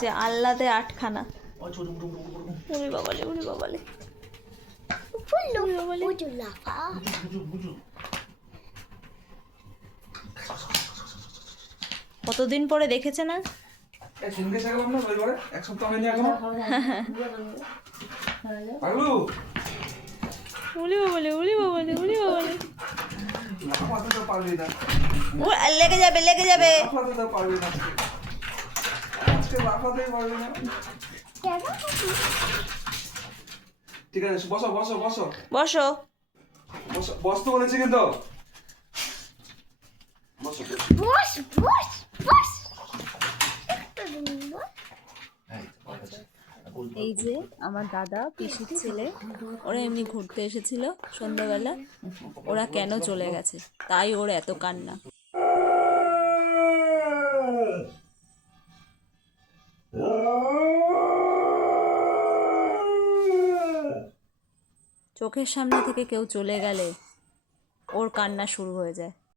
যে আহ্লাদে আটখানা। উড়ি বাবালে, উড়ি বাবালে, কতদিন পরে দেখেছে না? এক সপ্তাহ হয়নি এখনো। পাগলু উড়ি বাবালে, উড়ি বাবালে, উড়ি বাবালে, লাফাতে তো পারবি না, ও লেগে যাবে, লেগে যাবে। লাফাতে তো পারবি না, আজকে লাফাতেই পারবি না। ঠিক আছে, বসো বসো বসো বসো। বসো, বসতে বলেছি কিন্তু। বসো বস বস বস। এই যে আমার দাদা পিসির ছেলে, ওরা এমনি ঘুরতে এসেছিল সন্ধ্যাবেলা। ওরা কেন চলে গেছে তাই ওর এত কান্না। চোখের সামনে থেকে কেউ চলে গেলে ওর কান্না শুরু হয়ে যায়।